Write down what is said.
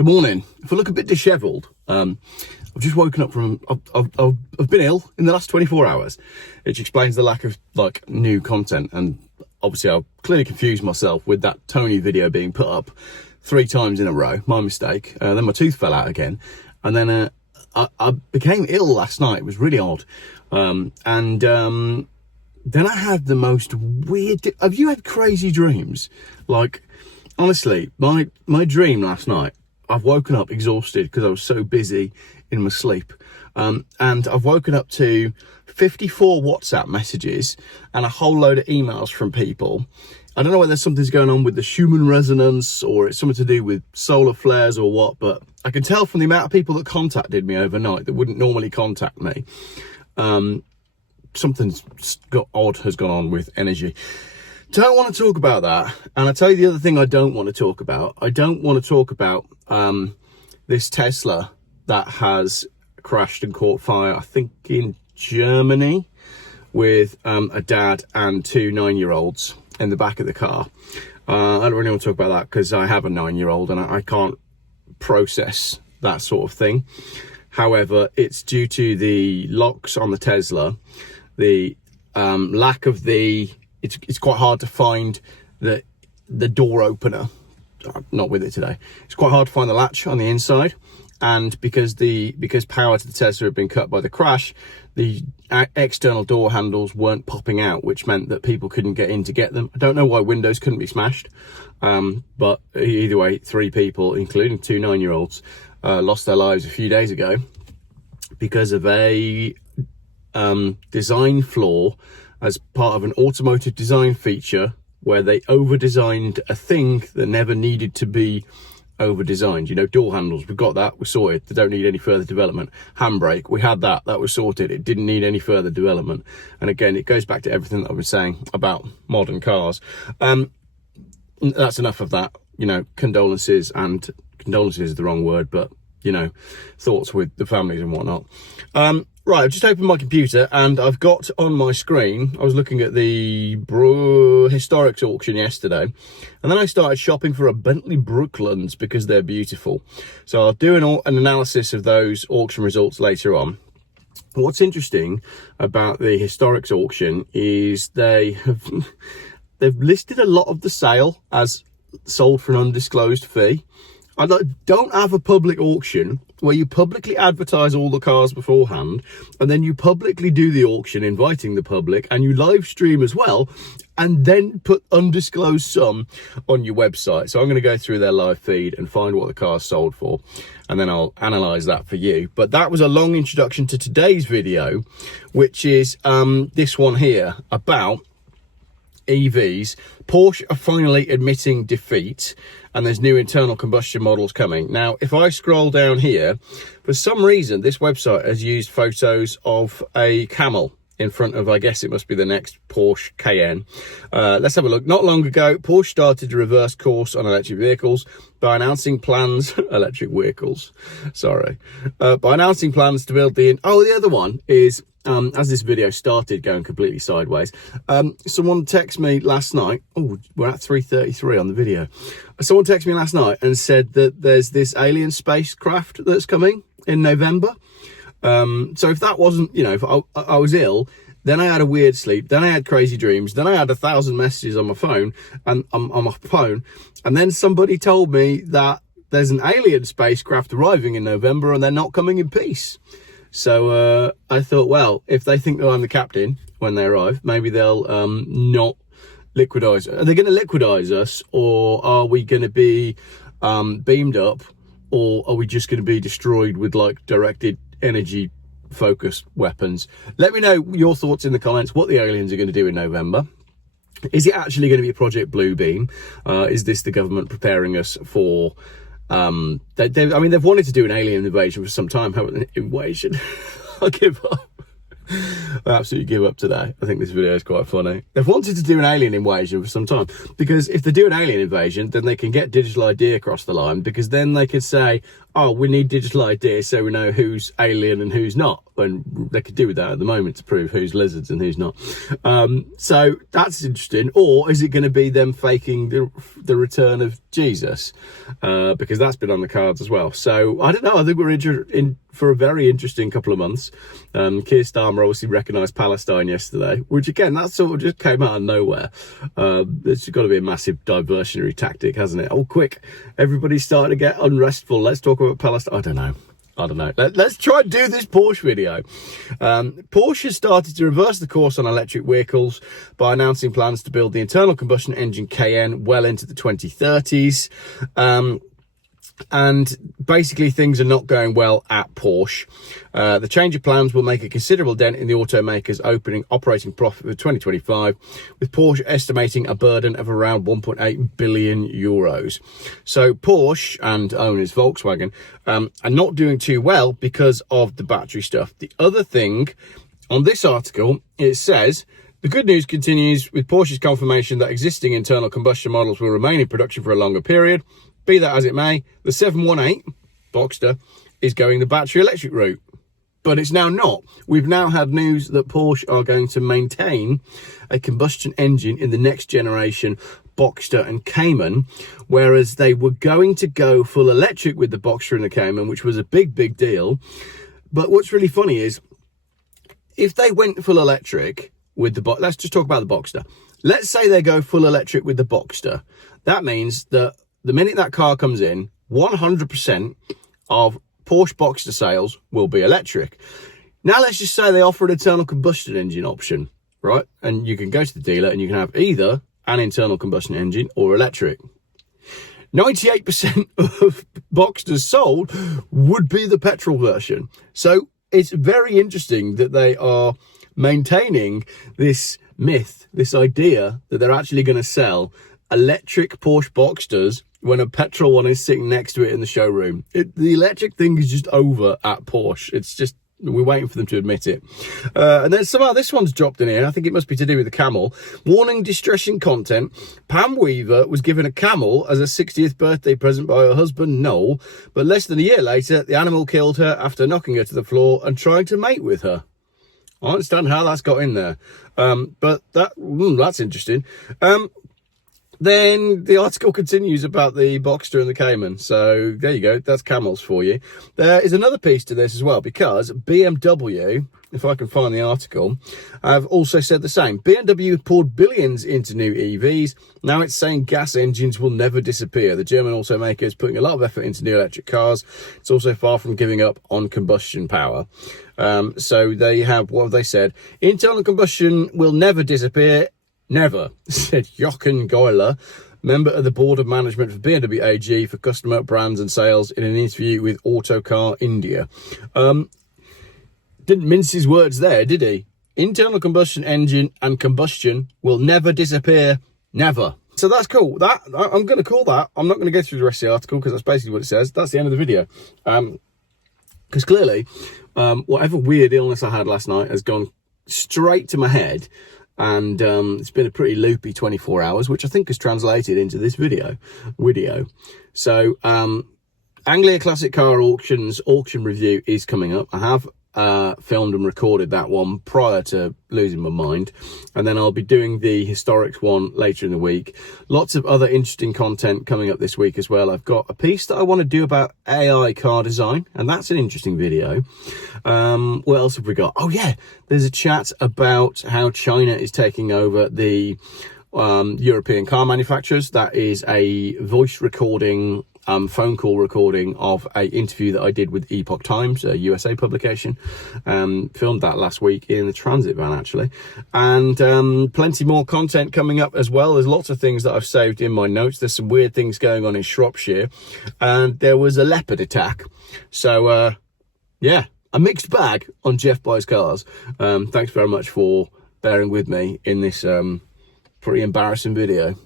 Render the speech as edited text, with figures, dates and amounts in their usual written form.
Good morning. If I look a bit dishevelled, I've just woken up from, I've been ill in the last 24 hours, which explains the lack of new content. And obviously I've clearly confused myself with that Tony video being put up 3 times in a row, my mistake. Then my tooth fell out again. And then I became ill last night. It was really odd. Then I had the most weird, have you had crazy dreams? Like, honestly, my dream last night, I've woken up exhausted because I was so busy in my sleep. And I've woken up to 54 WhatsApp messages and a whole load of emails from people. I don't know whether something's going on with the Schumann resonance or it's something to do with solar flares or what, but I can tell from the amount of people that contacted me overnight that wouldn't normally contact me. Something's odd has gone on with energy. Don't want to talk about that. And I'll tell you the other thing I don't want to talk about. I don't want to talk about this Tesla that has crashed and caught fire, I think in Germany, with a dad and 2 9-year-olds in the back of the car. I don't really want to talk about that because I have a 9-year-old and I can't process that sort of thing. However, it's due to the locks on the Tesla, the lack of the, it's quite hard to find the door opener. I'm not with it today. It's quite hard to find the latch on the inside, and because power to the Tesla had been cut by the crash, the external door handles weren't popping out, which meant that people couldn't get in to get them. I don't know why windows couldn't be smashed, but either way, 3 people, including 2 9-year-olds, lost their lives a few days ago because of a design flaw as part of an automotive design feature where they over-designed a thing that never needed to be over-designed. You know, door handles, we've got that, we're sorted. They don't need any further development. Handbrake, we had that was sorted. It didn't need any further development. And again, it goes back to everything that I've been saying about modern cars. That's enough of that. You know, condolences is the wrong word, but, you know, thoughts with the families and whatnot. Right, I've just opened my computer and I've got on my screen, I was looking at the historics auction yesterday, and then I started shopping for a Bentley Brooklands because they're beautiful. So I'll do an analysis of those auction results later on. But what's interesting about the historics auction is they've listed a lot of the sale as sold for an undisclosed fee. I don't have a public auction where you publicly advertise all the cars beforehand, and then you publicly do the auction inviting the public, and you live stream as well, and then put undisclosed sum on your website. So I'm going to go through their live feed and find what the car's sold for, and then I'll analyze that for you. But that was a long introduction to today's video, which is this one here about EVs. Porsche are finally admitting defeat, and there's new internal combustion models coming. Now, if I scroll down here, for some reason, this website has used photos of a Camel in front of, I guess it must be the next Porsche Cayenne. Let's have a look. Not long ago, Porsche started to reverse course on electric vehicles by announcing plans, by announcing plans to build the other one is, as this video started going completely sideways, someone texted me last night. Oh, we're at 3:33 on the video. Someone texted me last night and said that there's this alien spacecraft that's coming in November. So if that wasn't, you know, if I was ill, then I had a weird sleep, then I had crazy dreams, then I had 1,000 messages on my phone and on my phone, and then somebody told me that there's an alien spacecraft arriving in November and they're not coming in peace. So I thought, well, if they think that I'm the captain when they arrive, maybe they'll not liquidize. Are they going to liquidize us, or are we going to be beamed up, or are we just going to be destroyed with like directed energy focused weapons? Let me know your thoughts in the comments, what the aliens are going to do in November. Is it actually going to be Project Bluebeam? Is this the government preparing us for they've wanted to do an alien invasion for some time, haven't they? Invasion. I give up. I absolutely give up today. I think this video is quite funny. They've wanted to do an alien invasion for some time, because if they do an alien invasion, then they can get digital ID across the line, because then they could say, oh, we need digital ID so we know who's alien and who's not. When they could do with that at the moment to prove who's lizards and who's not. So that's interesting. Or is it going to be them faking the return of Jesus? Because that's been on the cards as well. So I don't know. I think we're in for a very interesting couple of months. Keir Starmer obviously recognised Palestine yesterday, which again, that sort of just came out of nowhere. It's got to be a massive diversionary tactic, hasn't it? Oh, quick, everybody's starting to get unrestful. Let's talk about Palestine. I don't know. Let's try and do this Porsche video. Porsche has started to reverse the course on electric vehicles by announcing plans to build the internal combustion engine Cayenne well into the 2030s. And basically things are not going well at Porsche. The change of plans will make a considerable dent in the automaker's operating profit for 2025, with Porsche estimating a burden of around 1.8 billion euros. So Porsche and owners Volkswagen are not doing too well because of the battery stuff. The other thing on this article, it says, the good news continues with Porsche's confirmation that existing internal combustion models will remain in production for a longer period. Be that as it may, the 718 Boxster is going the battery electric route, but it's now not. We've now had news that Porsche are going to maintain a combustion engine in the next generation Boxster and Cayman, whereas they were going to go full electric with the Boxster and the Cayman, which was a big deal. But what's really funny is, if they went full electric with the let's just talk about the Boxster. Let's say they go full electric with the Boxster. That means that the minute that car comes in, 100% of Porsche Boxster sales will be electric. Now let's just say they offer an internal combustion engine option, right? And you can go to the dealer and you can have either an internal combustion engine or electric. 98% of Boxsters sold would be the petrol version. So it's very interesting that they are maintaining this myth, this idea that they're actually going to sell electric Porsche Boxsters when a petrol one is sitting next to it in the showroom. The electric thing is just over at Porsche. It's just, we're waiting for them to admit it. And then somehow this one's dropped in here. I think it must be to do with the Camel. Warning distressing content. Pam Weaver was given a camel as a 60th birthday present by her husband, Noel. But less than a year later, the animal killed her after knocking her to the floor and trying to mate with her. I understand how that's got in there. But that's interesting. Then the article continues about the Boxster and the Cayman. So there you go. That's Camels for you. There is another piece to this as well, because BMW, if I can find the article, have also said the same. BMW poured billions into new EVs. Now it's saying gas engines will never disappear. The German automaker is putting a lot of effort into new electric cars. It's also far from giving up on combustion power. So they have, what have they said? Internal combustion will never disappear. Never, said Jochen Geuler, member of the board of management for BMW AG for customer brands and sales, in an interview with Autocar India. Didn't mince his words there, did he? Internal combustion engine and combustion will never disappear. Never. So that's cool. That I'm going to call that. I'm not going to go through the rest of the article because that's basically what it says. That's the end of the video. Because clearly, whatever weird illness I had last night has gone straight to my head. And it's been a pretty loopy 24 hours, which I think has translated into this video. So Anglia Classic Car Auctions auction review is coming up. I have filmed and recorded that one prior to losing my mind, and then I'll be doing the historics one later in the week. Lots of other interesting content coming up this week as well. I've got a piece that I want to do about AI car design, and that's an interesting video. What else have we got? Oh yeah, there's a chat about how China is taking over the European car manufacturers. That is a voice recording, phone call recording of a interview that I did with Epoch Times, a USA publication. Filmed that last week in the transit van, actually. And plenty more content coming up as well. There's lots of things that I've saved in my notes. There's some weird things going on in Shropshire, and there was a leopard attack. So yeah, a mixed bag on Geoff Buys Cars. Thanks very much for bearing with me in this pretty embarrassing video.